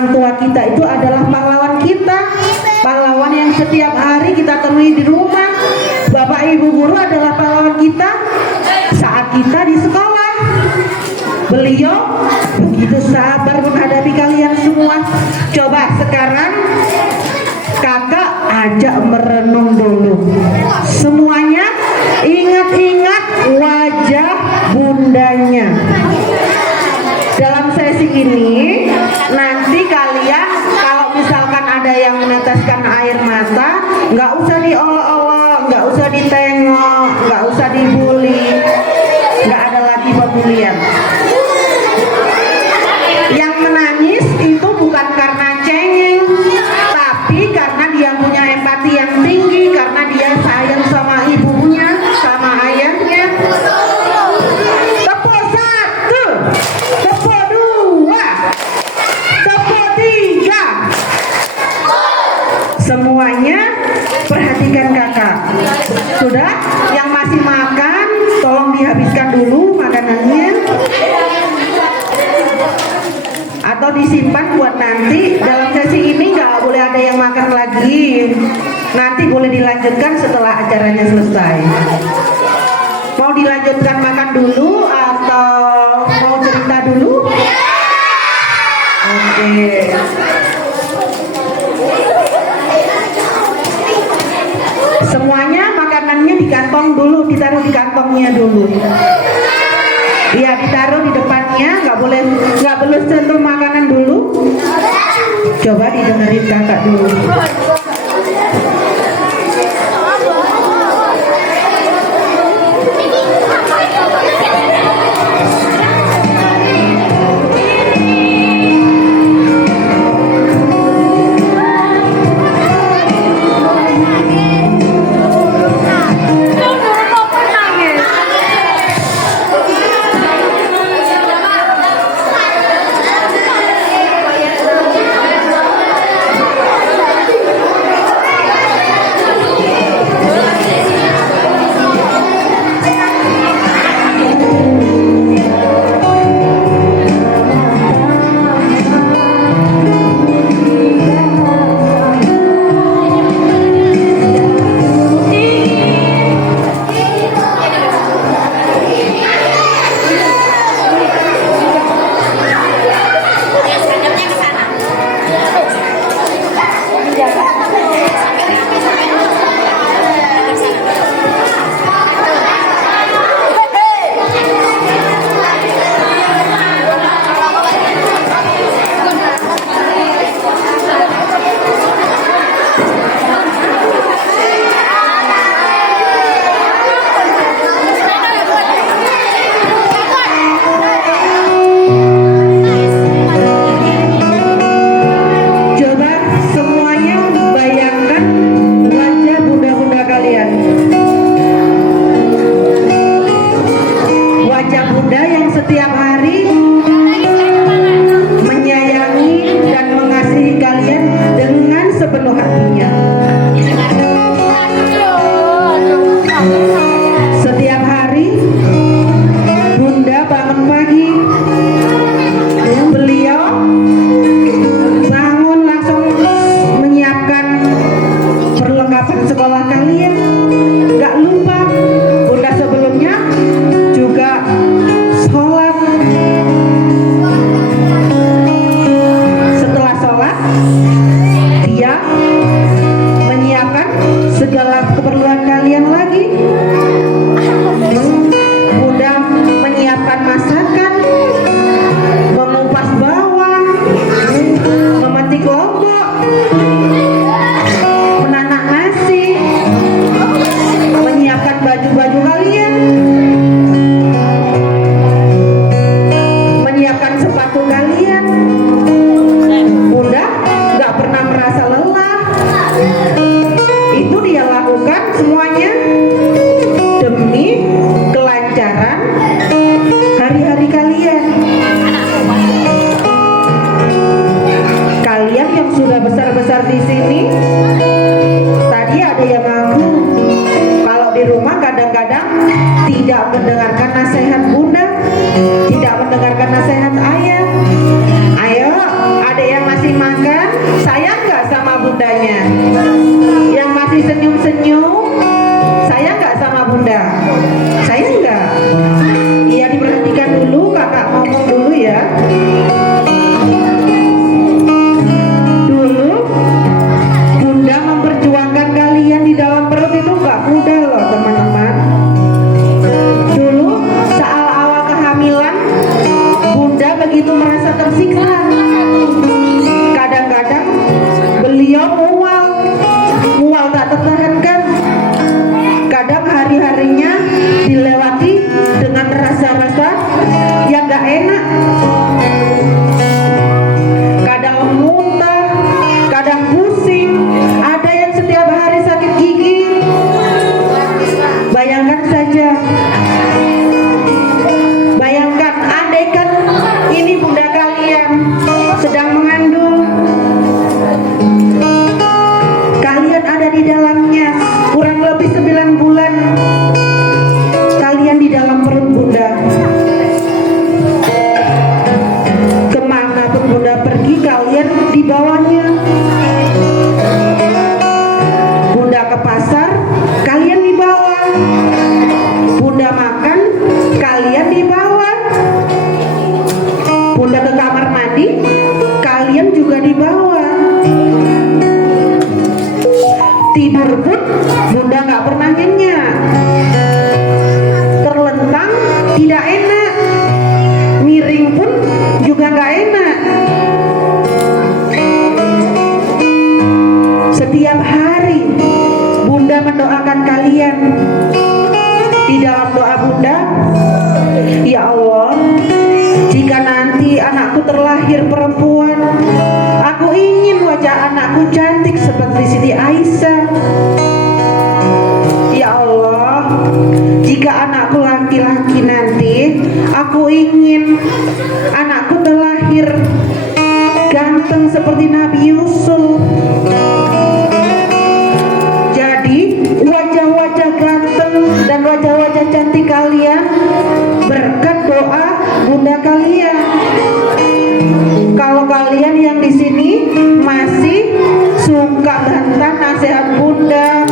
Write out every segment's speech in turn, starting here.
orang tua kita itu adalah pahlawan kita, pahlawan yang setiap hari kita temui di rumah. Bapak ibu guru adalah pahlawan kita saat kita di sekolah. Beliau begitu sabar menghadapi kalian semua. Coba sekarang kakak ajak merenung dulu. Semuanya ingat-ingat wajah bundanya. Dalam sesi ini nanti kalian kalau misalkan ada yang meneteskan air mata, nggak usah diolok-olok, nggak usah ditengok, nggak usah dibully, nggak ada lagi pembulian. Yang menangis itu bukan karena cengeng, tapi karena dia punya empati yang tinggi, karena dia sayang sama ibunya, sama ayahnya. Tepuk 1, tepuk 2, tepuk 3. Semuanya perhatikan kakak. Sudah? Yang masih makan, tolong dihabiskan dulu makanannya, atau disimpan buat nanti. Dalam sesi ini nggak boleh ada yang makan lagi. Nanti boleh dilanjutkan setelah acaranya selesai. Mau dilanjutkan makan dulu atau mau cerita dulu? Oke. Semuanya makanannya di kantong dulu, ditaruh di kantongnya dulu. Iya, ditaruh di depannya, nggak boleh sentuh makanan dulu. Coba didengerin kakak dulu. dibawanya. Bunda ke pasar, kalian dibawa. Bunda makan, kalian dibawa. Bunda ke kamar mandi, kalian juga dibawa. Tidur pun Bunda nggak pernah nyenyak. Terlentang tidak enak, miring pun juga nggak enak. Setiap hari Bunda mendoakan kalian. Di dalam doa Bunda, ya Allah, jika nanti anakku terlahir perempuan, aku ingin wajah anakku cantik seperti Siti Aisyah. Ya Allah, jika anakku laki-laki nanti, aku ingin anakku terlahir ganteng seperti Nabi Yusuf. Jadi wajah-wajah ganteng dan wajah-wajah cantik kalian berkat doa Bunda kalian. Kalau kalian yang di sini masih suka bantah nasihat Bunda,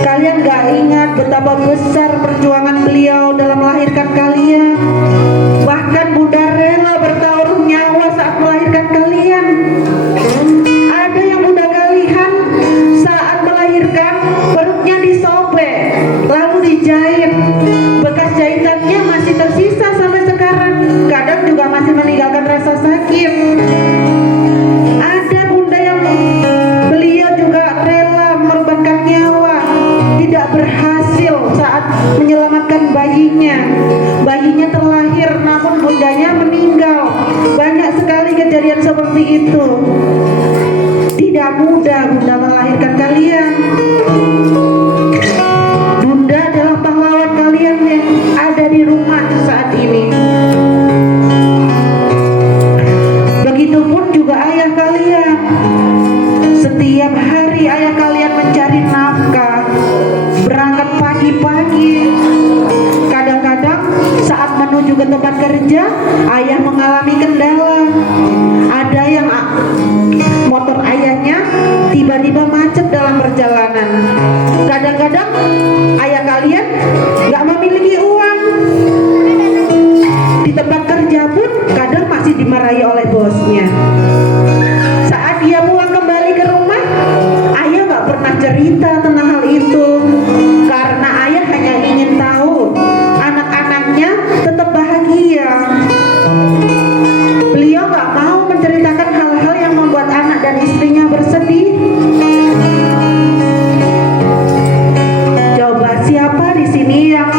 kalian gak ingat betapa besar perjuangan beliau dalam melahirkan kalian. Bahkan Bunda rela bertaruh nyawa saat melahirkan kalian. Ada yang Bunda kalian saat melahirkan perutnya disobek lalu dijahit, bekas jahitannya masih tersisa sampai sekarang, kadang juga masih meninggalkan rasa sakit. Ada Bunda yang beliau juga rela mengorbankan nyawa, tidak berhasil saat menyelamatkan bayinya. Bayinya terlahir namun bundanya meninggal. Banyak sekali kejadian seperti itu. Tidak mudah Bunda melahirkan kalian. Bunda adalah pahlawan kalian yang ada di rumah saat ini. Begitupun juga ayah kalian. Setiap hari ayah kalian mencari nafkah, berangkat pagi-pagi. Kadang-kadang saat menuju ke tempat kerja, ayah mengalami kendala. Ada yang motor ayahnya tiba-tiba macet dalam perjalanan. Kadang-kadang ayah kalian nggak memiliki uang. Di tempat kerja pun kadang masih dimarahi oleh bosnya. Saat dia pulang kembali ke rumah, ayah nggak pernah cerita tentang hal itu, karena ayah hanya ingin tahu anak-anaknya tetap bahagia. Beliau nggak mau menceritakan hal-hal yang membuat anak dan istrinya bersedih. Coba siapa di sini yang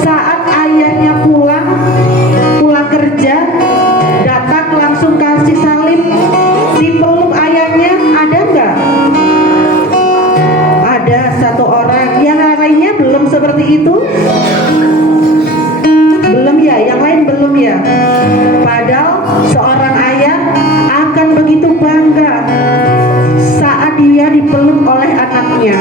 saat ayahnya pulang kerja, datang langsung kasih salim, dipeluk ayahnya, ada nggak? Ada satu orang. Yang lainnya belum seperti itu? Belum ya? Yang lain belum ya? Padahal seorang ayah akan begitu bangga saat dia dipeluk oleh anaknya.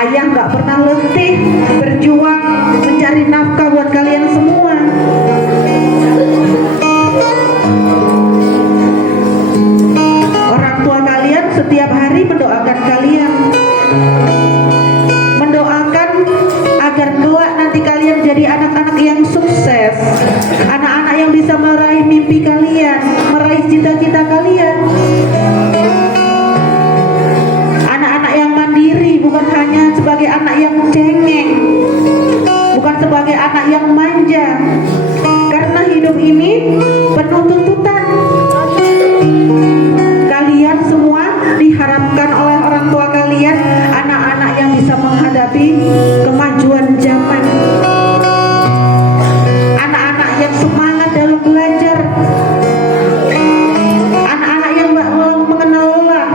Ayah nggak pernah letih berjuang mencari nafkah buat kalian semua. Orang tua kalian setiap hari mendoakan kalian, mendoakan agar kelak nanti kalian jadi anak-anak yang sukses, anak-anak yang bisa meraih mimpi kalian, meraih cita-cita kalian. Anak-anak yang mandiri, bukan hanya sebagai anak yang cengeng, bukan sebagai anak yang manja. Karena hidup ini penuh tuntutan. Kalian semua diharapkan oleh orang tua kalian anak-anak yang bisa menghadapi kemajuan zaman, anak-anak yang semangat dalam belajar, anak-anak yang gak mengenal lelah,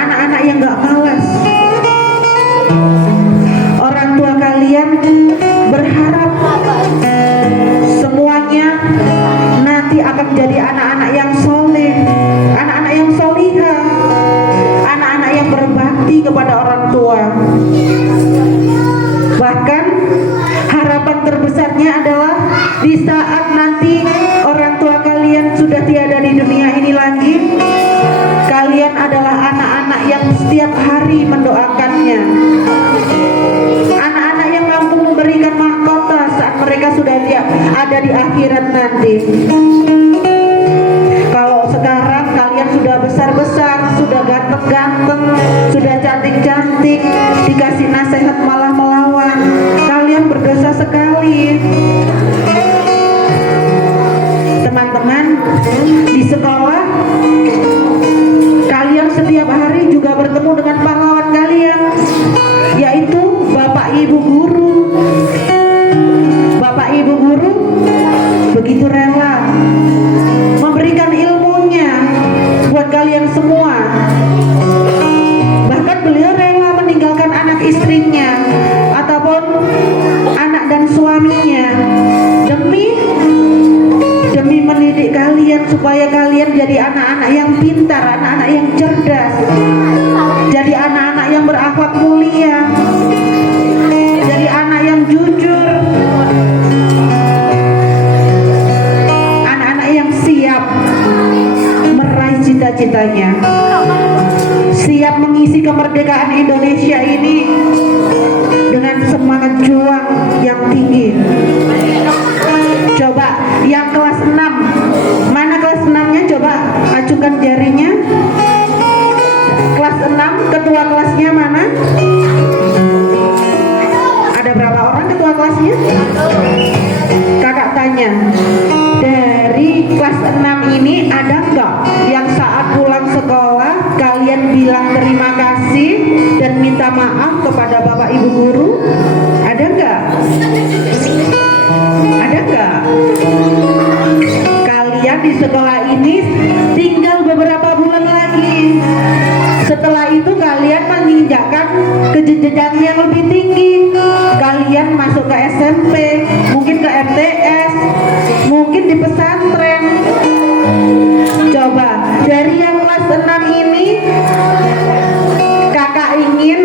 anak-anak yang gak malas. Orang tua kalian berharap semuanya nanti akan jadi anak-anak yang soleh, anak-anak yang solihah, anak-anak yang berbakti kepada orang tua. Bahkan harapan terbesarnya adalah di saat nanti orang tua kalian sudah tiada di dunia ini lagi, kalian adalah anak-anak yang setiap hari mendoakannya, anak-anak yang mampu memberikan mahkota saat mereka sudah ada di akhirat nanti. Kalau sekarang kalian sudah besar-besar, sudah ganteng-ganteng, sudah cantik-cantik, dikasih nasihat malah melawan, kalian berdosa sekali. Teman-teman, di sekolah kalian setiap hari juga bertemu dengan pahlawan kalian, yaitu Bapak Ibu Guru. Bapak Ibu Guru begitu rela memberikan ilmunya buat kalian semua. Bahkan beliau rela meninggalkan anak istrinya ataupun anak dan suaminya demi mendidik kalian supaya kalian jadi anak-anak yang pintar, anak-anak yang cerdas, jadi anak-anak yang berakhlak mulia, jadi anak yang jujur, anak-anak yang siap meraih cita-citanya, siap mengisi kemerdekaan Indonesia ini dengan semangat juang yang tinggi. Coba yang kelas 6, mana kelas 6-nya? Coba acukan jarinya. Kelas 6, ketua kelasnya mana? Ada berapa orang ketua kelasnya? Kakak tanya, dari kelas 6 ini ada nggak yang saat pulang sekolah kalian bilang terima kasih dan minta maaf kepada Bapak Ibu Guru? Ada nggak? Ada nggak? Kalian di sekolah ini tinggal beberapa bulan lagi. Setelah itu kalian menginjakkan ke jenjang yang lebih tinggi. Kalian masuk ke SMP, mungkin ke MTS, mungkin di pesantren. Coba dari yang kelas 6 ini, kakak ingin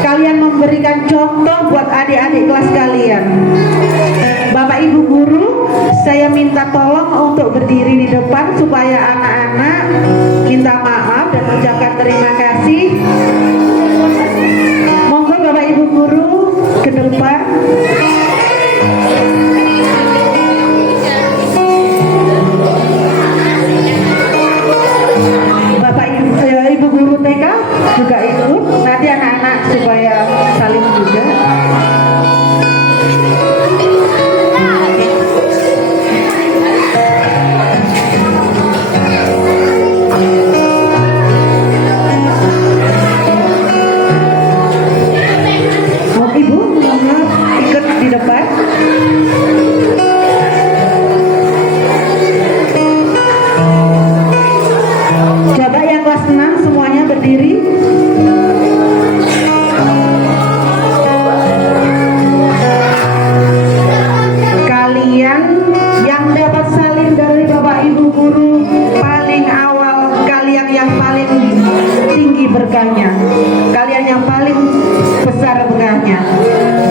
kalian memberikan contoh buat adik-adik kelas kalian. Bapak Ibu Guru, saya minta tolong untuk berdiri di depan supaya anak-anak minta maaf dan mengucapkan terima kasih. Monggo Bapak Ibu Guru ke depan. Bapak Ibu Guru TK juga ikut. Nanti anak-anak supaya saling juga. Coba yang kelas 6 semuanya berdiri. Kalian yang dapat salin dari Bapak Ibu Guru paling awal, kalian yang paling tinggi berkahnya, kalian yang paling besar berkahnya.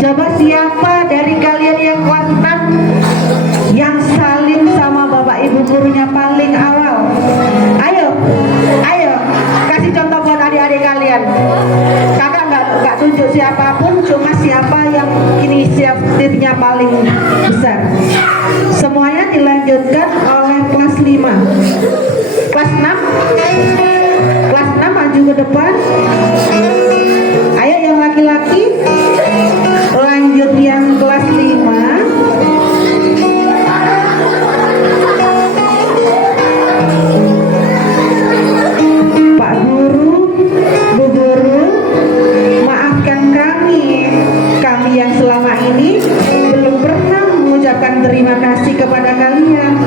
Coba siapa dari kalian yang kelas 6 yang salin sama Bapak Ibu Gurunya paling awal? Ayo, kasih contoh buat adik-adik kalian. Kakak nggak tunjuk siapapun, cuma siapa yang inisiatifnya paling besar. Semuanya dilanjutkan oleh kelas 5. Kelas 6, kelas 6 maju ke depan. Ayo yang laki-laki, lanjut yang kelas 5. Kami yang selama ini belum pernah mengucapkan terima kasih kepada kalian.